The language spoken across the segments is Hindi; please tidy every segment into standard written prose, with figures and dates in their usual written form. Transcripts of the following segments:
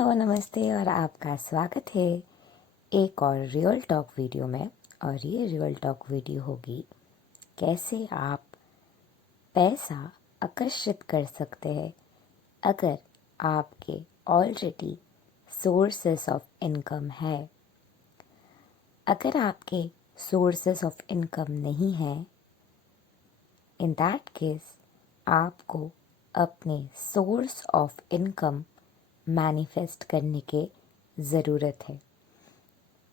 हेलो नमस्ते और आपका स्वागत है एक और रियल टॉक वीडियो में। और ये रियल टॉक वीडियो होगी कैसे आप पैसा आकर्षित कर सकते हैं अगर आपके ऑलरेडी सोर्सेस ऑफ इनकम है। अगर आपके सोर्सेस ऑफ इनकम नहीं है, इन दैट केस आपको अपने सोर्स ऑफ इनकम मैनिफेस्ट करने की ज़रूरत है।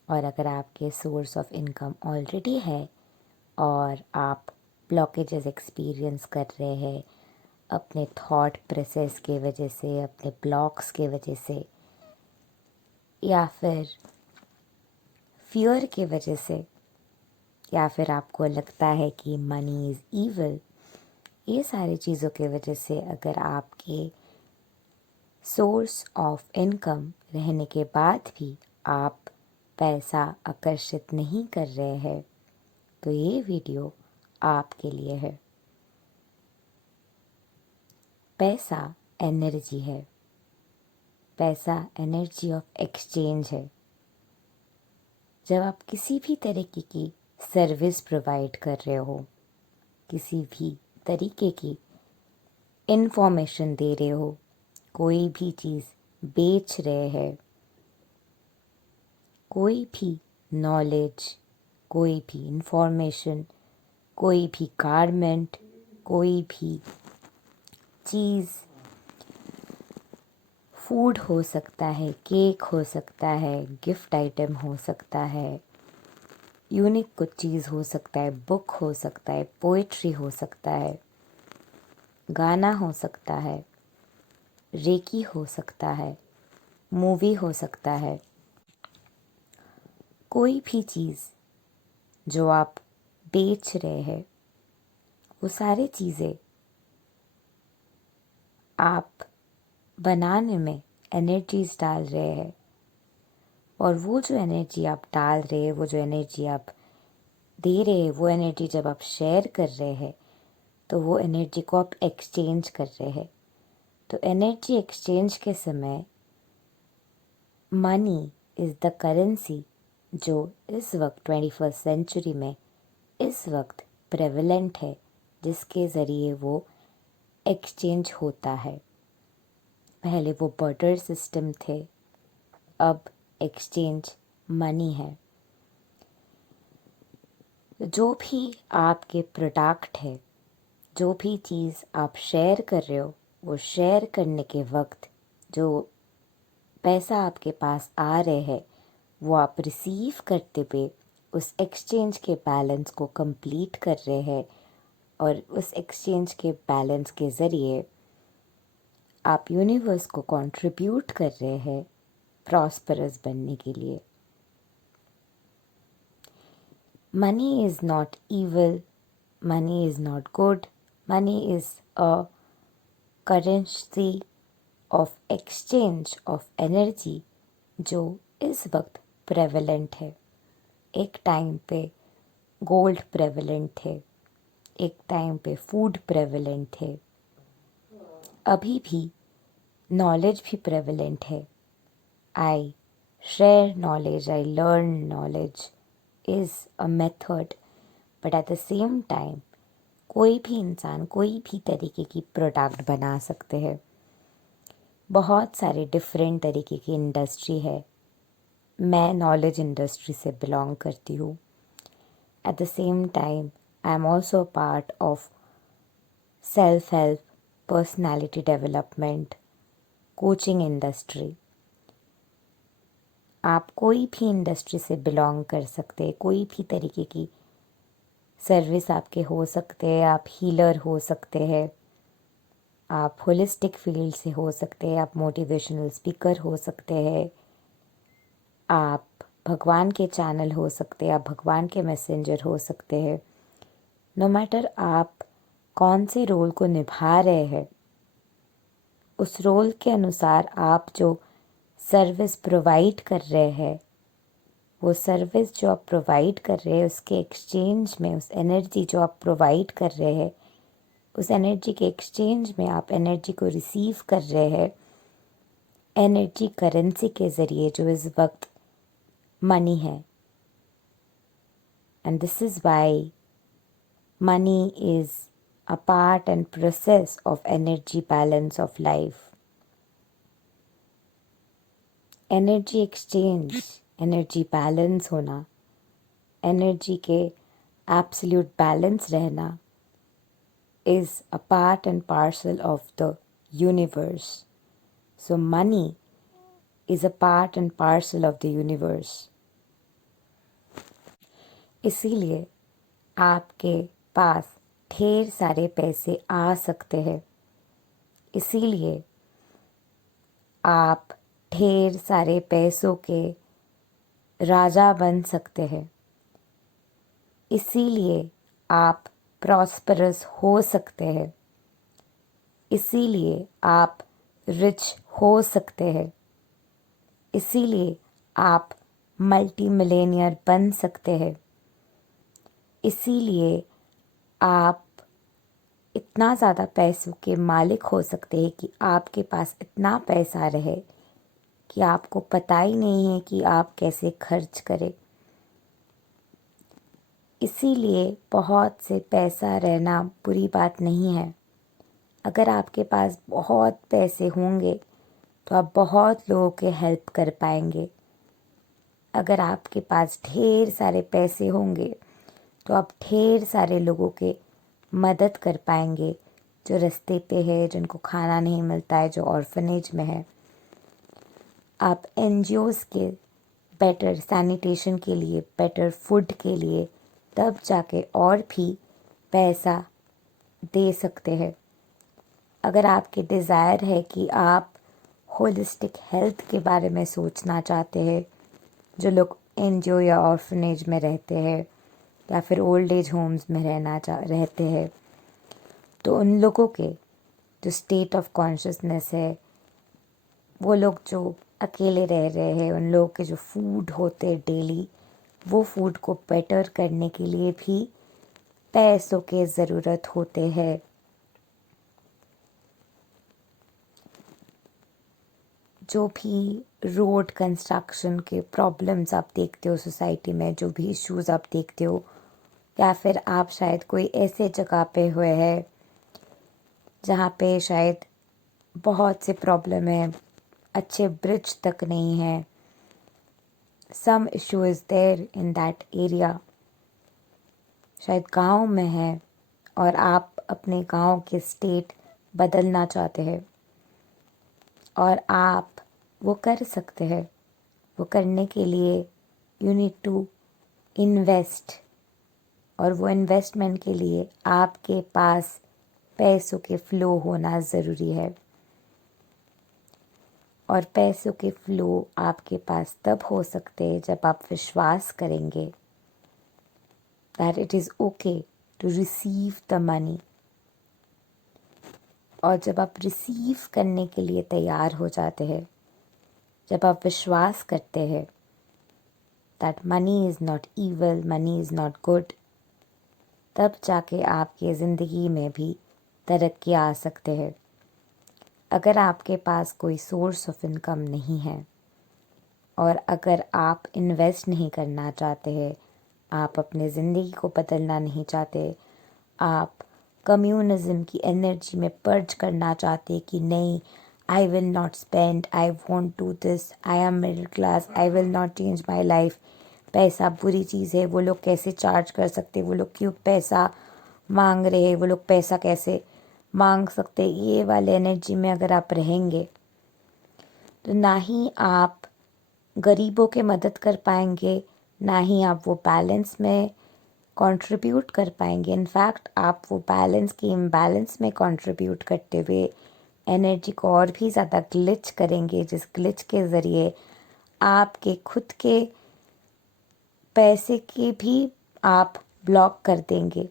और अगर आपके सोर्स ऑफ इनकम ऑलरेडी है और आप ब्लॉकेजेस एक्सपीरियंस कर रहे हैं अपने थॉट प्रोसेस के वजह से, अपने ब्लॉक्स के वजह से, या फिर फियर के वजह से, या फिर आपको लगता है कि मनी इज़ ईविल, ये सारी चीज़ों के वजह से अगर आपके सोर्स ऑफ इनकम रहने के बाद भी आप पैसा आकर्षित नहीं कर रहे हैं, तो ये वीडियो आपके लिए है। पैसा एनर्जी है। पैसा एनर्जी ऑफ एक्सचेंज है। जब आप किसी भी तरीके की सर्विस प्रोवाइड कर रहे हो, किसी भी तरीके की इंफॉर्मेशन दे रहे हो, कोई भी चीज़ बेच रहे हैं, कोई भी नॉलेज, कोई भी इंफॉर्मेशन, कोई भी गारमेंट, कोई भी चीज़, फूड हो सकता है, केक हो सकता है, गिफ्ट आइटम हो सकता है, यूनिक कुछ चीज़ हो सकता है, बुक हो सकता है, पोइट्री हो सकता है, गाना हो सकता है, रेकी हो सकता है, मूवी हो सकता है। कोई भी चीज़ जो आप बेच रहे हैं, वो सारी चीज़ें आप बनाने में एनर्जीज डाल रहे हैं। और वो जो एनर्जी आप डाल रहे हैं, वो जो एनर्जी आप दे रहे हैं, वो एनर्जी जब आप शेयर कर रहे हैं, तो वो एनर्जी को आप एक्सचेंज कर रहे हैं। तो एनर्जी एक्सचेंज के समय मनी इज़ द करेंसी जो इस वक्त 21st सेंचुरी में इस वक्त प्रेवलेंट है, जिसके ज़रिए वो एक्सचेंज होता है। पहले वो बर्टर सिस्टम थे, अब एक्सचेंज मनी है। जो भी आपके प्रोडक्ट है, जो भी चीज़ आप शेयर कर रहे हो, वो शेयर करने के वक्त जो पैसा आपके पास आ रहे हैं, वो आप रिसीव करते हुए उस एक्सचेंज के बैलेंस को कंप्लीट कर रहे हैं। और उस एक्सचेंज के बैलेंस के ज़रिए आप यूनिवर्स को कंट्रीब्यूट कर रहे हैं प्रॉस्परस बनने के लिए। Money is not evil, money is not good, money is a currency of exchange of energy जो इस वक्त प्रेवलेंट है। एक टाइम पे गोल्ड प्रेवलेंट थे, एक टाइम पे फूड प्रेवलेंट थे, अभी भी नॉलेज भी प्रेवलेंट है। I share knowledge, I learn knowledge is a method, but at the same time कोई भी इंसान कोई भी तरीके की प्रोडक्ट बना सकते हैं। बहुत सारे डिफरेंट तरीके की इंडस्ट्री है। मैं नॉलेज इंडस्ट्री से बिलोंग करती हूँ। At the same time I am also part of self help, personality development, coaching industry. आप कोई भी इंडस्ट्री से बिलोंग कर सकते हैं। कोई भी तरीके की सर्विस आपके हो सकते हैं। आप हीलर हो सकते हैं, आप होलिस्टिक फील्ड से हो सकते हैं, आप मोटिवेशनल स्पीकर हो सकते हैं, आप भगवान के चैनल हो सकते हैं, आप भगवान के मैसेंजर हो सकते हैं। नो मैटर आप कौन से रोल को निभा रहे हैं, उस रोल के अनुसार आप जो सर्विस प्रोवाइड कर रहे हैं, वो सर्विस जो आप प्रोवाइड कर रहे हैं उसके एक्सचेंज में, उस एनर्जी जो आप प्रोवाइड कर रहे हैं, उस एनर्जी के एक्सचेंज में आप एनर्जी को रिसीव कर रहे हैं। एनर्जी करेंसी के ज़रिए जो इस वक्त मनी है। And this is why money is a part and process of energy balance of life. Energy exchange, energy balance होना, एनर्जी के एब्सोल्यूट बैलेंस रहना is a part and parcel of the universe. So money is a part and parcel of the universe. इसीलिए आपके पास ढेर सारे पैसे आ सकते हैं। इसीलिए आप ढेर सारे पैसों के राजा बन सकते हैं। इसीलिए आप प्रॉस्परस हो सकते हैं। इसीलिए आप रिच हो सकते हैं। इसीलिए आप मल्टी मिलेनियर बन सकते हैं। इसीलिए आप इतना ज़्यादा पैसों के मालिक हो सकते हैं कि आपके पास इतना पैसा रहे कि आपको पता ही नहीं है कि आप कैसे खर्च करें। इसीलिए बहुत से पैसा रहना बुरी बात नहीं है। अगर आपके पास बहुत पैसे होंगे तो आप बहुत लोगों के हेल्प कर पाएंगे। अगर आपके पास ढेर सारे पैसे होंगे तो आप ढेर सारे लोगों के मदद कर पाएंगे जो रास्ते पे है, जिनको खाना नहीं मिलता है, जो ऑर्फनेज में है। आप एनजीओज़ के बेटर सैनिटेशन के लिए, बेटर फूड के लिए तब जाके और भी पैसा दे सकते हैं। अगर आपके डिज़ायर है कि आप होलिस्टिक हेल्थ के बारे में सोचना चाहते हैं, जो लोग एनजीओ या ऑर्फनेज में रहते हैं या फिर ओल्ड एज होम्स में रहते हैं, तो उन लोगों के जो स्टेट ऑफ कॉन्शियसनेस है, वो लोग जो अकेले रह रहे हैं, उन लोगों के जो फूड होते हैं डेली, वो फूड को बेटर करने के लिए भी पैसों के ज़रूरत होते हैं। जो भी रोड कंस्ट्रक्शन के प्रॉब्लम्स आप देखते हो सोसाइटी में, जो भी इश्यूज आप देखते हो, या फिर आप शायद कोई ऐसे जगह पे हुए हैं जहाँ पे शायद बहुत से प्रॉब्लम है, अच्छे ब्रिज तक नहीं है, some issue is there in that area, शायद गांव में है और आप अपने गांव के स्टेट बदलना चाहते हैं, और आप वो कर सकते हैं। वो करने के लिए यू नीड टू इन्वेस्ट, और वो इन्वेस्टमेंट के लिए आपके पास पैसों के फ्लो होना ज़रूरी है। और पैसों के फ्लो आपके पास तब हो सकते हैं जब आप विश्वास करेंगे that it is okay to receive the money. और जब आप रिसीव करने के लिए तैयार हो जाते हैं, जब आप विश्वास करते हैं that money is not evil, money is not good, तब जाके आपके ज़िंदगी में भी तरक्की आ सकते हैं। अगर आपके पास कोई सोर्स ऑफ इनकम नहीं है, और अगर आप इन्वेस्ट नहीं करना चाहते हैं, आप अपने ज़िंदगी को बदलना नहीं चाहते, आप कम्युनिज्म की एनर्जी में पर्ज करना चाहते कि नहीं, I will not spend, I want do this, I am middle class, I will not change my life, पैसा बुरी चीज़ है, वो लोग कैसे चार्ज कर सकते, वो लोग क्यों पैसा मांग रहे हैं, वो लोग पैसा कैसे मांग सकते, ये वाले एनर्जी में अगर आप रहेंगे तो ना ही आप गरीबों के मदद कर पाएंगे, ना ही आप वो बैलेंस में कंट्रीब्यूट कर पाएंगे। इनफैक्ट आप वो बैलेंस की इम्बैलेंस में कंट्रीब्यूट करते हुए एनर्जी को और भी ज़्यादा ग्लिच करेंगे, जिस ग्लिच के ज़रिए आपके खुद के पैसे के भी आप ब्लॉक कर देंगे।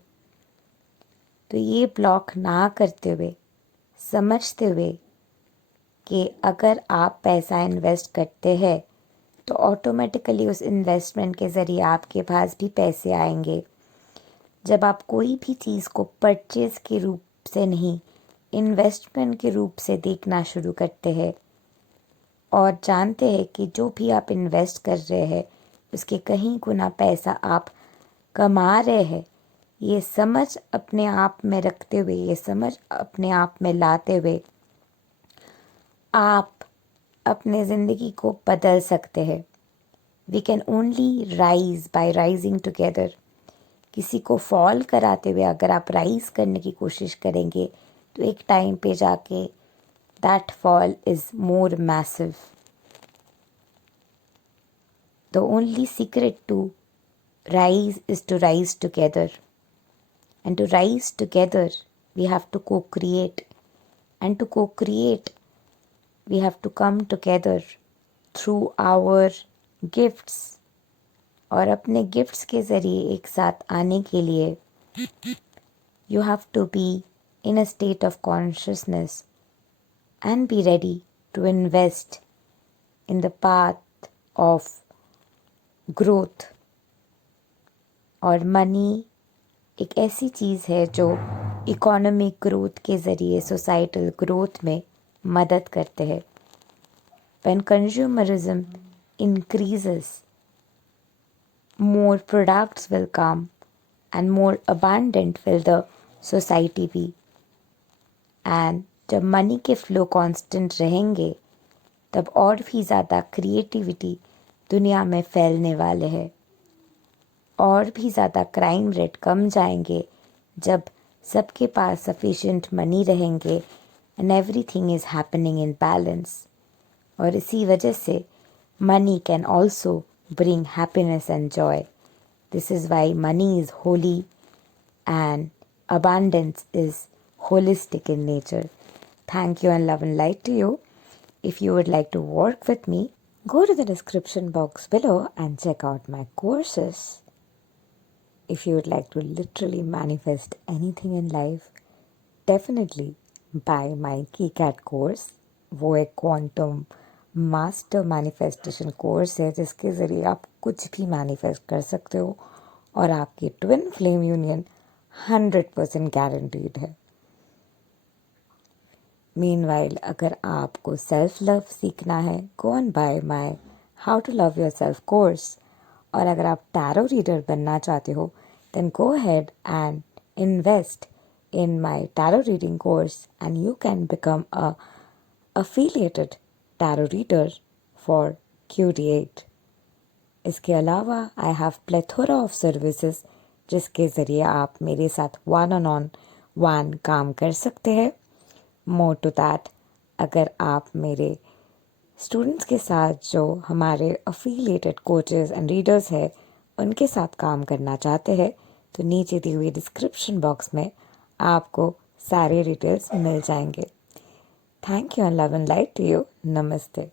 तो ये ब्लॉक ना करते हुए, समझते हुए कि अगर आप पैसा इन्वेस्ट करते हैं तो ऑटोमेटिकली उस इन्वेस्टमेंट के ज़रिए आपके पास भी पैसे आएंगे। जब आप कोई भी चीज़ को परचेज़ के रूप से नहीं, इन्वेस्टमेंट के रूप से देखना शुरू करते हैं, और जानते हैं कि जो भी आप इन्वेस्ट कर रहे हैं उसके कहीं गुना पैसा आप कमा रहे हैं। ये समझ अपने आप में रखते हुए, ये समझ अपने आप में लाते हुए आप अपने ज़िंदगी को बदल सकते हैं। We can only rise by rising together. किसी को फॉल कराते हुए अगर आप राइज करने की कोशिश करेंगे तो एक टाइम पे जाके that fall is more massive. The only secret to rise is to rise together, and to rise together we have to co-create, and to co-create we have to come together through our gifts। और अपने गिफ्ट्स के ज़रिए एक साथ आने के लिए you have to be in a state of consciousness and be ready to invest in the path of growth। और मनी एक ऐसी चीज़ है जो इकोनॉमिक ग्रोथ के ज़रिए सोसाइटल ग्रोथ में मदद करते हैं। When consumerism increases, more products will come and more abundant will the society be। and जब मनी के फ्लो कांस्टेंट रहेंगे तब और भी ज़्यादा क्रिएटिविटी दुनिया में फैलने वाले हैं, और भी ज़्यादा क्राइम रेट कम जाएंगे जब सबके पास सफिशिएंट मनी रहेंगे and everything is happening in balance. और इसी वजह से money can also bring happiness and Joy. This is why money is Holi and abundance is holistic in nature। Thank you and love and light to you. If you would like to work with me, go to the description box below and check out my courses। If you would like to literally manifest anything in life, definitely buy my KeyCat course। वो एक क्वांटम मास्टर मैनिफेस्टेशन कोर्स है जिसके ज़रिए आप कुछ भी मैनिफेस्ट कर सकते हो और आपकी ट्विन फ्लेम यूनियन 100% गारंटीड है। मीनवाइल अगर आपको सेल्फ लव सीखना है, go and buy my how to love yourself course. और अगर आप टैरो रीडर बनना चाहते हो then go ahead and invest in my tarot reading course and you can become a affiliated tarot reader for QD8। इसके अलावा I have plethora of services जिसके ज़रिए आप मेरे साथ one काम कर सकते हैं। More to that, अगर आप मेरे स्टूडेंट्स के साथ जो हमारे affiliated coaches and readers हैं उनके साथ काम करना चाहते हैं तो नीचे दी हुई डिस्क्रिप्शन बॉक्स में आपको सारे डिटेल्स मिल जाएंगे। Thank you and love and light to you. नमस्ते।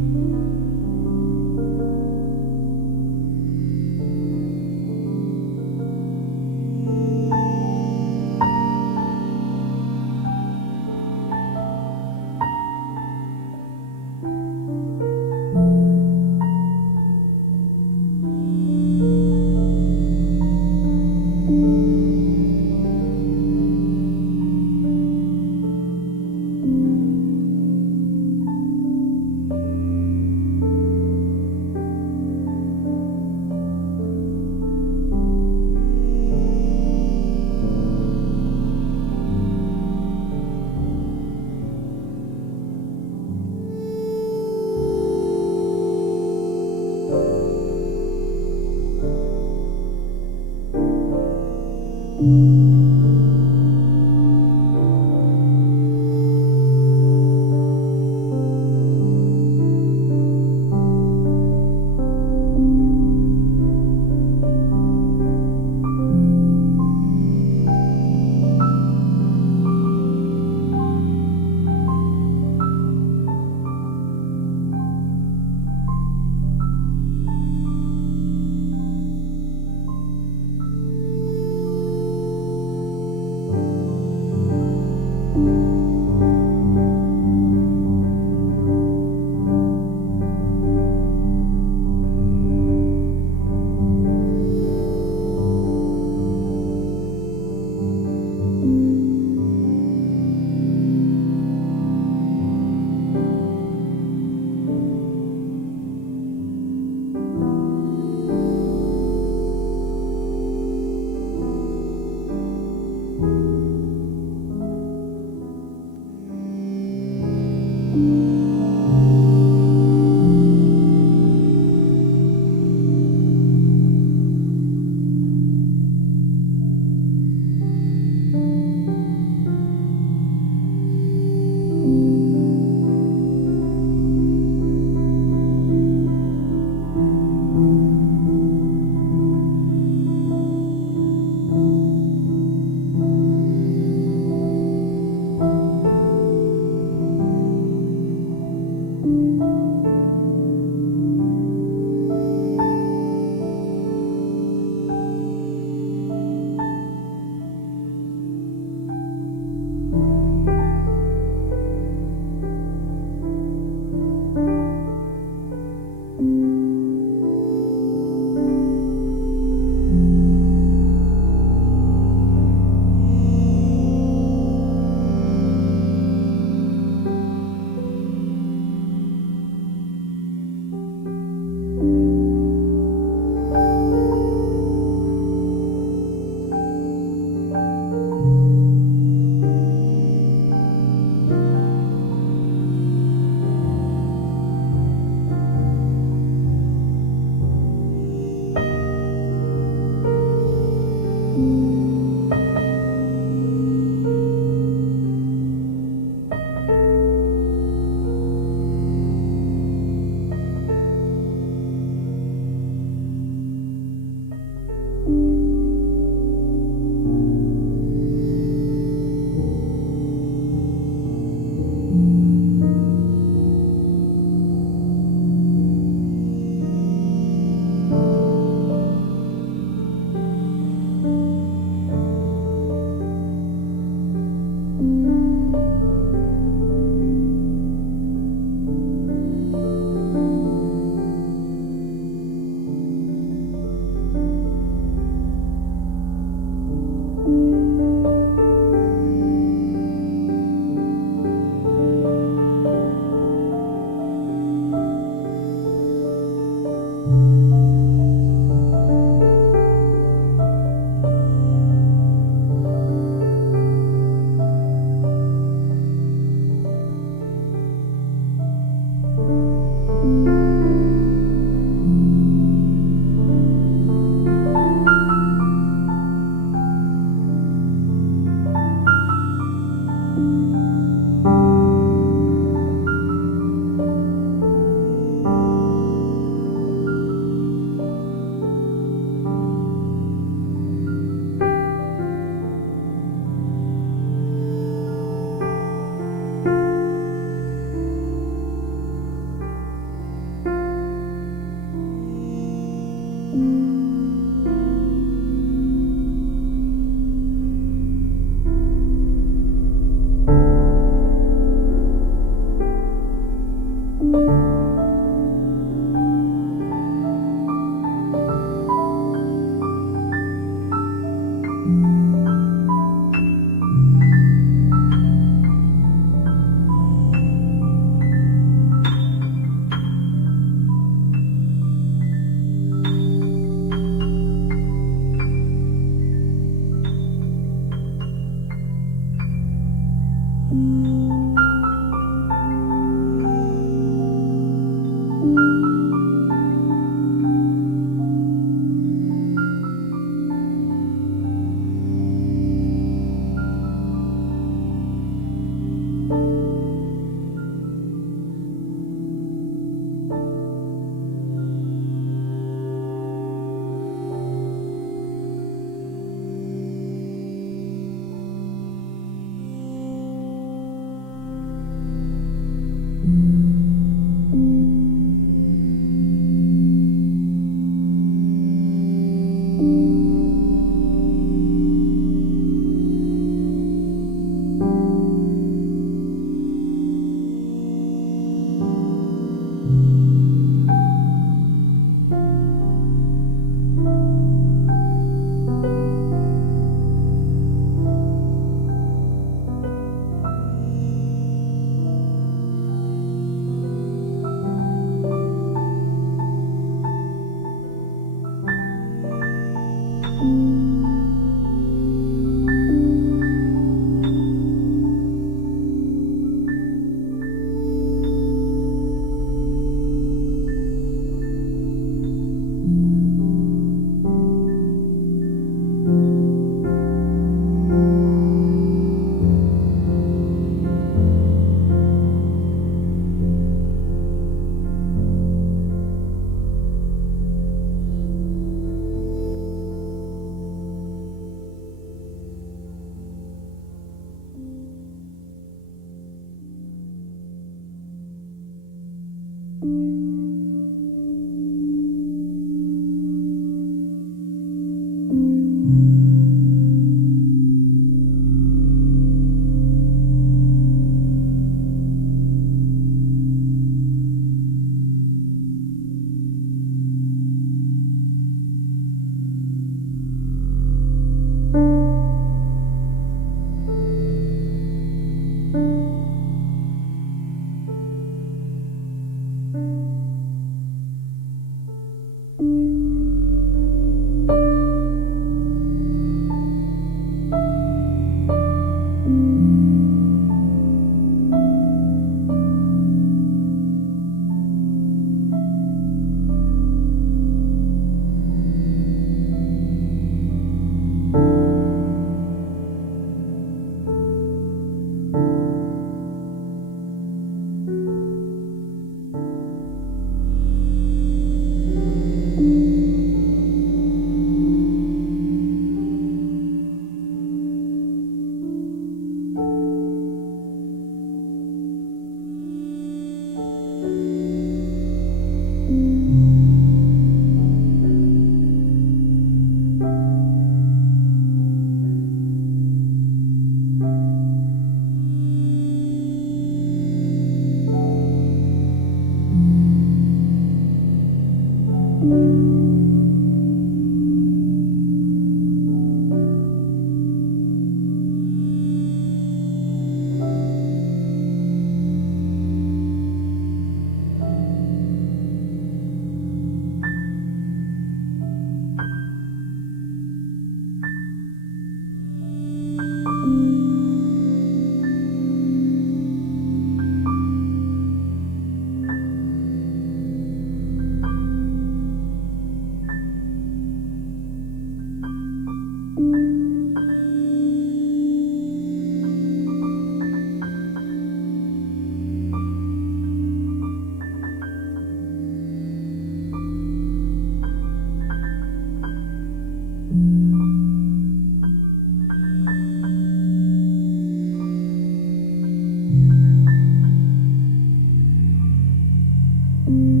है।